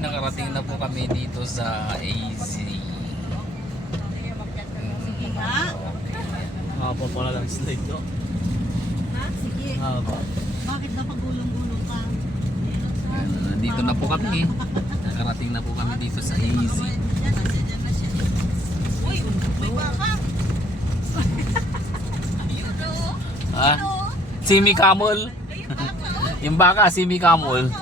nakarating na po kami dito sa AZ. Sige nga. Haba pala lang slide ko. Ha? Sige. Haba. Bakit ba pagulong-gulong ka? Nandito na po kami. Nakarating na po kami dito sa AZ. Uy, may baka. Ah, Simi Camel. Yung baka, Simi Camel.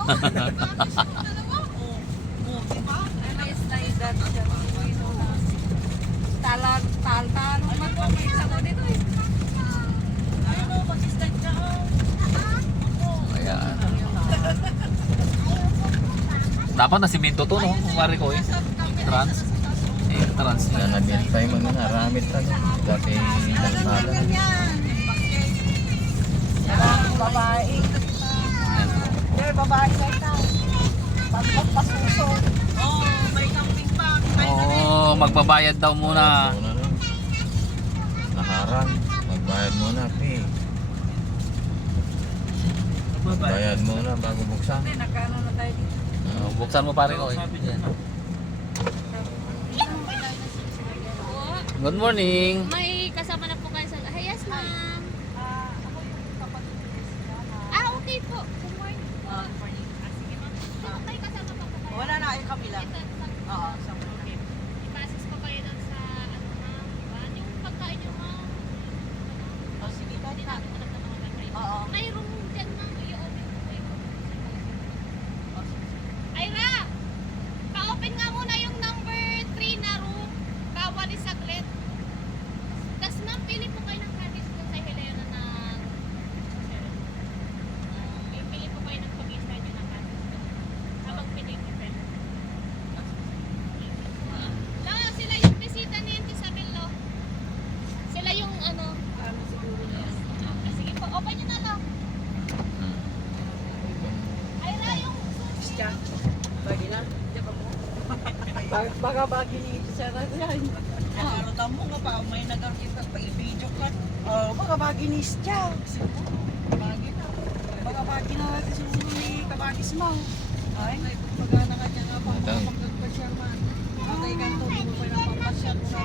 Ayan. Dapat na simento to, no? Kumari ko eh. Trans. Trans Na na. nabintay mo na naramit ka no? Dati nagsala na. Babae. Pero babae na ito. Pagpapasuso. Oh, may camping pa. Oo, magbabayad daw muna. Una lang. Naharang. Magbayad muna, Pi. Magbayad muna bago buksan. Nagkano na tayo dito? Buksan mo pare ko eh. Yan. Good morning. May kasama na po kayo sa... Ay, yes, ma'am. Ako yung kapatid ni Jessica na... Okay po. Good morning po. Sige, ma'am. May kasama pa po kayo. Wala na kayo kami lang. Ito, Oo, sa okay. Ipasis po kayo doon sa... Ano, ma'am? Diba? Yung pagkain nyo, ma'am. Oh, sige ba? Hindi namin alam na mga kayo. Oo. May room dyan, ma'am. I-open po kayo. Oh, sige. Ira! Pa-open nga muna yung number 3 na room. Bawal isaglit. Tapos ma'am, pili po kayo ng cottage doon sa Helena ng... pili po kayo ng pag-i-start nyo ng cottage doon. Habang pinag-i-start. Sila yung bisita ni Auntie Isabel. Sila yung ano... Ano siguro niya? Sige po, open nyo na lang. Ira, yung... Siya. Bagi na. Baga bagi ni Jessica yan. Nakarutan mo nga pa. May nag-archita pa. I-video ka. Oh, baga bagi ni Siya. Bagi na. Baga bagi na natin siguro ni Kabagis mo. Ay, pagana ka niya nga pa. Pagpagpasyal man. Bakay ka ito. Hindi mo pa napapasyal mo na.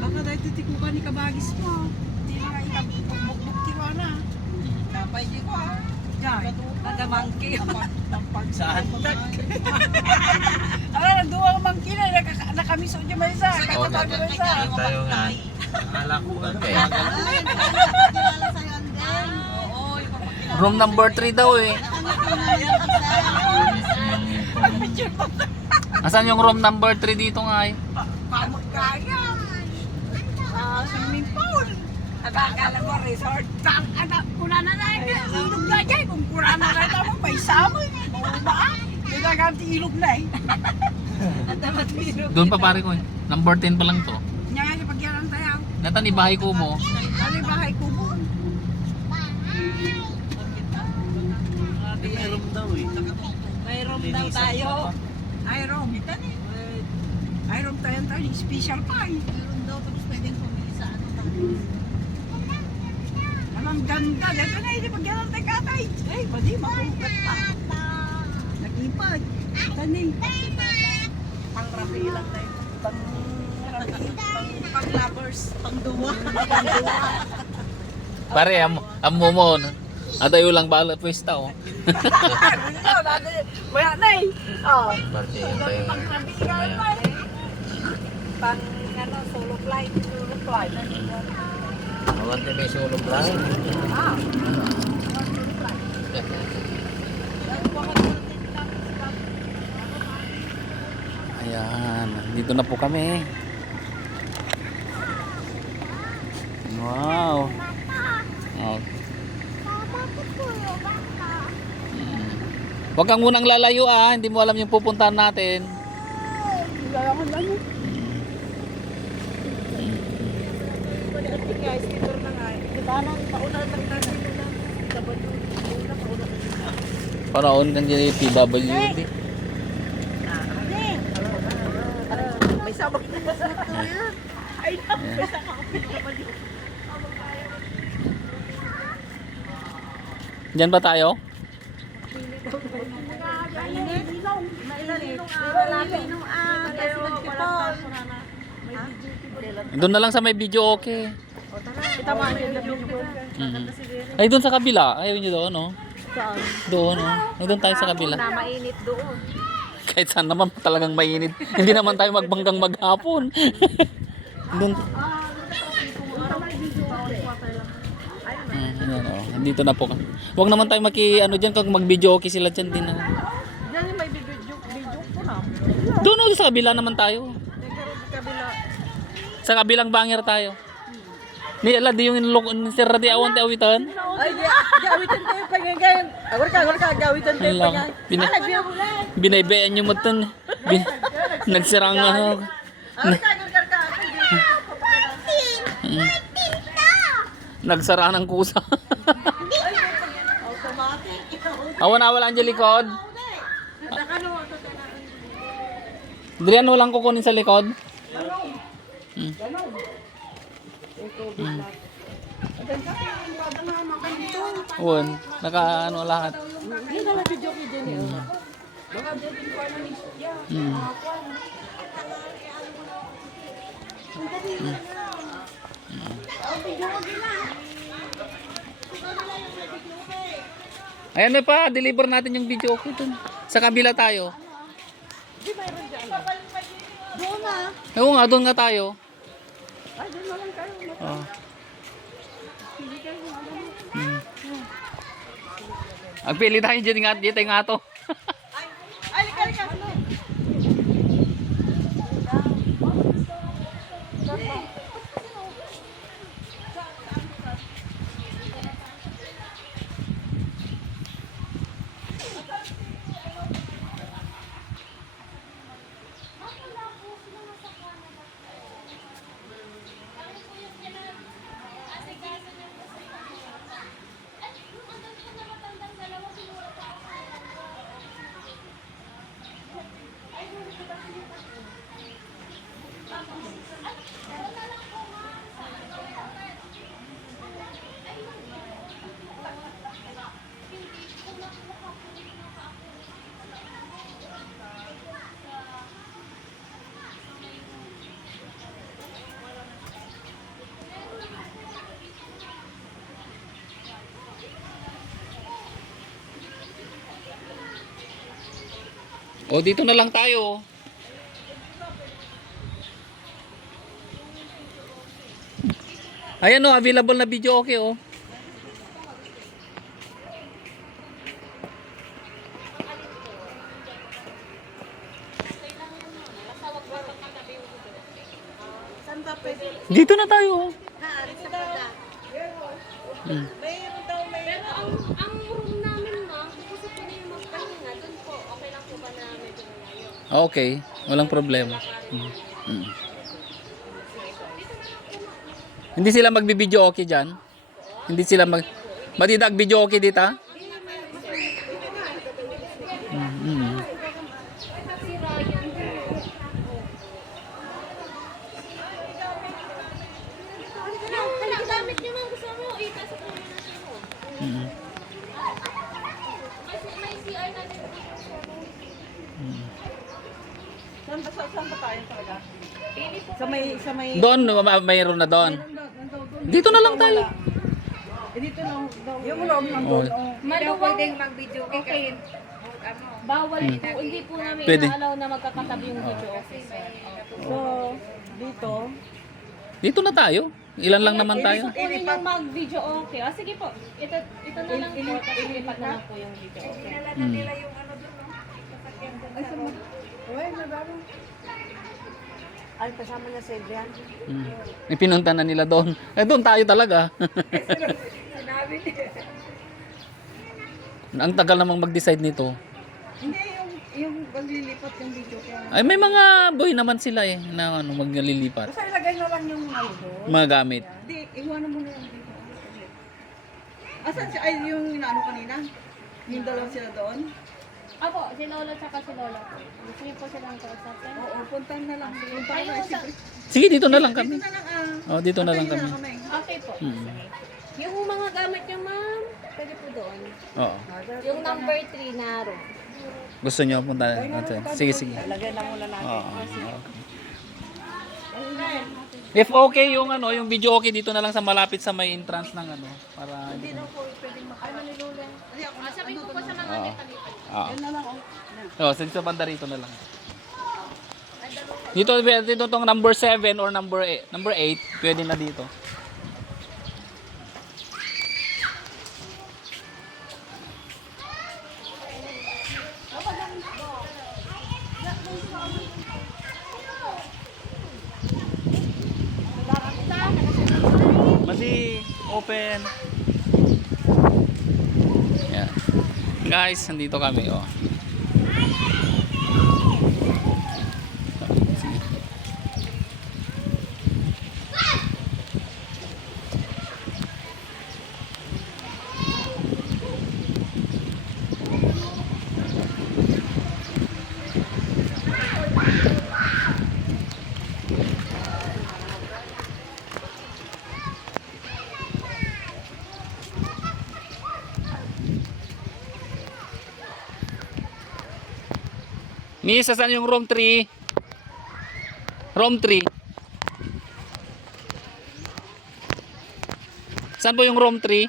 Baka dahil titik mo ka ni Kabagis mo. Hindi na nga ikabukbuk kiwa na. Kapay di ko ah. Yan. Nagamangki. Saan? Nagduwang mangki na. Nakamiso niya may isa. Katabago may isa. Tayo nga. Akala ko ba? Okay. Room number 3 daw eh. Asan yung room number 3 dito nga eh? Pamagkaya. Swimming pool. Akala mo resort. Anak, kuna na na ilog na dyan. Kung kuna na na naman, may samay. Ba? May naganti ilog na eh. Doon pa pare ko eh. Number 10 pa lang to. Nga nga pagyanan tayo. Natan ni bahay ko mo. Ano yung bahay ko mo? May room daw eh. May room daw tayo. Ay, room. Ay, room tayo tayo. Special pa eh. May room daw. Tapos pwedeng pumili sa ano tayo. Anong ganda. Dito na hindi pagyanan tayo katay. Eh, pwede makulat pa. Nag-ipag. Tani. Pang-rapi lang tayo. Pang-lovers. Pang-duwa. Pare, amo mo. Adayo lang bala pwesta oh. Maya na eh. Oh. Parte yung tayo. Pang-rapi ka pa eh. Pang ano, solo flight. Solo flight. Awante may sulog lang. Ah. Ayan, dito na po kami. Wow. Oh. Huwag kang munang lalayo ah, hindi mo alam yung pupuntahan natin. Lalaman lang yun. Guys, dito na nga. Kanan, pauna lang kanan. Paraon kang dyan yung PWD. May sabag na. Ay, may sabag. Diyan ba tayo? Mainit. Doon na lang sa may video okay. Kita mo yung video. Ay, doon sa kabila. Ayaw nyo doon, no? Saan? Doon, no? Ay, doon tayo sa kabila. Na mainit doon. Kahit saan naman talagang mainit. Hindi naman tayo magbanggang maghapon. Doon. Ayan, oh. Dito na po. Huwag naman tayo ano dyan. Kung mag-video okay sila dyan din. Diyan yung may video ko na. Doon, no, sa kabila naman tayo. Kabila. Sa kabilang banger tayo. Ni ala di yung sir di awan ti awitan. Ay, gawitan tayo pa ngayon. Awar ka, gawitan tayo pa ngayon. Binaybayan nyo mo ton. Nagsirang ano. Nagsara ng kusa. Automatic. Awan wala ang likod. Drian walang kukunin sa likod. Uwan, naka ano lahat. Ayan na pa, deliver natin yung video okay dun. Sa kabila tayo. Doon na. Oo nga, doon nga tayo. Ay, doon na lang kayo. Oh. Agpili tayo dyan nga, dito nga to. Ay, lika. O dito na lang tayo. Ayan o, available na video okay o. Dito na tayo. Pero ang room namin, ma'am, gusto po niyo magpahinga, doon po, okay lang po ba na medyo malayo? Okay, walang problema. Hindi sila magbibideo okay dyan? Hindi sila matidag video okay dito? Yung gamit niyo, ma'am, gusto mo, itasok mo na siya mo. May CR na din dito. Saan ba tayo talaga? Sa may... Doon, mayroon na doon. Dito na lang tayo. Dito lang daw. Yung loob ng Oh, Maluwang mag-video okay. Bawal po, hindi po namin Pwede. ina-allow na magkakatabi yung video officer. So, dito. dito na tayo. Ilan lang naman tayo. Kunin yung mag-video okay. Ah, sige po. Ito na lang po. Tapos ilipat na lang po yung video okay. Uy, madami. Ay, kasama niya si Adrian. May pinunta na nila doon. Eh, doon tayo talaga. Sinabi niya. Ang tagal namang mag-decide nito. Hindi, yung maglilipat yung video kaya. Ay, may mga boy naman sila eh, na ano, maglilipat. Basta ilagay na lang yung ano doon. Mga gamit. Hindi, iwanan mo na yung video. Asan si ay yung inaano kanina? Yung dalawa sila doon? Apo, si Lolo tsaka si Lola po. Gusto niyo po silang kausapin? Oo, puntahan na lang. Puntahan Kayo na sa... Sige, dito na lang kami. Dito na lang Oh, dito na lang kami. Okay po. Mm. Yung mga gamit niyo, ma'am, pwede po doon. Oo. Yung number 3 na room. Gusto niyo punta natin? Sige, sige. Lagyan na muna natin. Oo. If okay yung ano, yung video okay dito na lang sa malapit sa may entrance ng ano para Hindi daw po pwedeng makalulong. Sabihin ko po sa mga metalita. Oo. Yan na lang, oh. Oh, sa banda rito na lang. Dito tong number 7 or number 8, pwede na dito. Masi, open. Yan. Guys, nandito kami, oh. Miss, saan yung room 3? Room 3. Saan po yung room 3?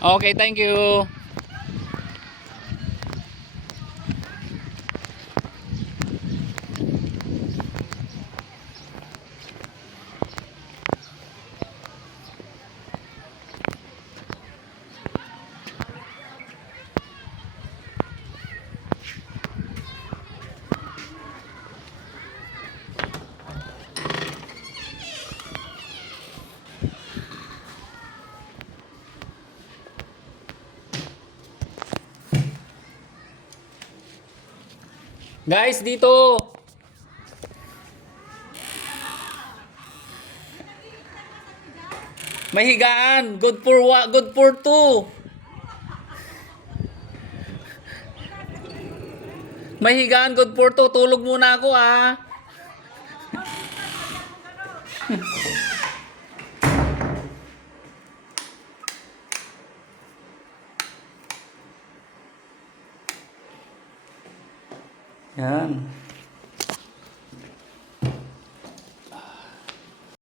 Okay, thank you. Guys, dito. May higaan. Good for what? Good for 2. May higaan. Good for 2. Tulog muna ako, ah. Yan.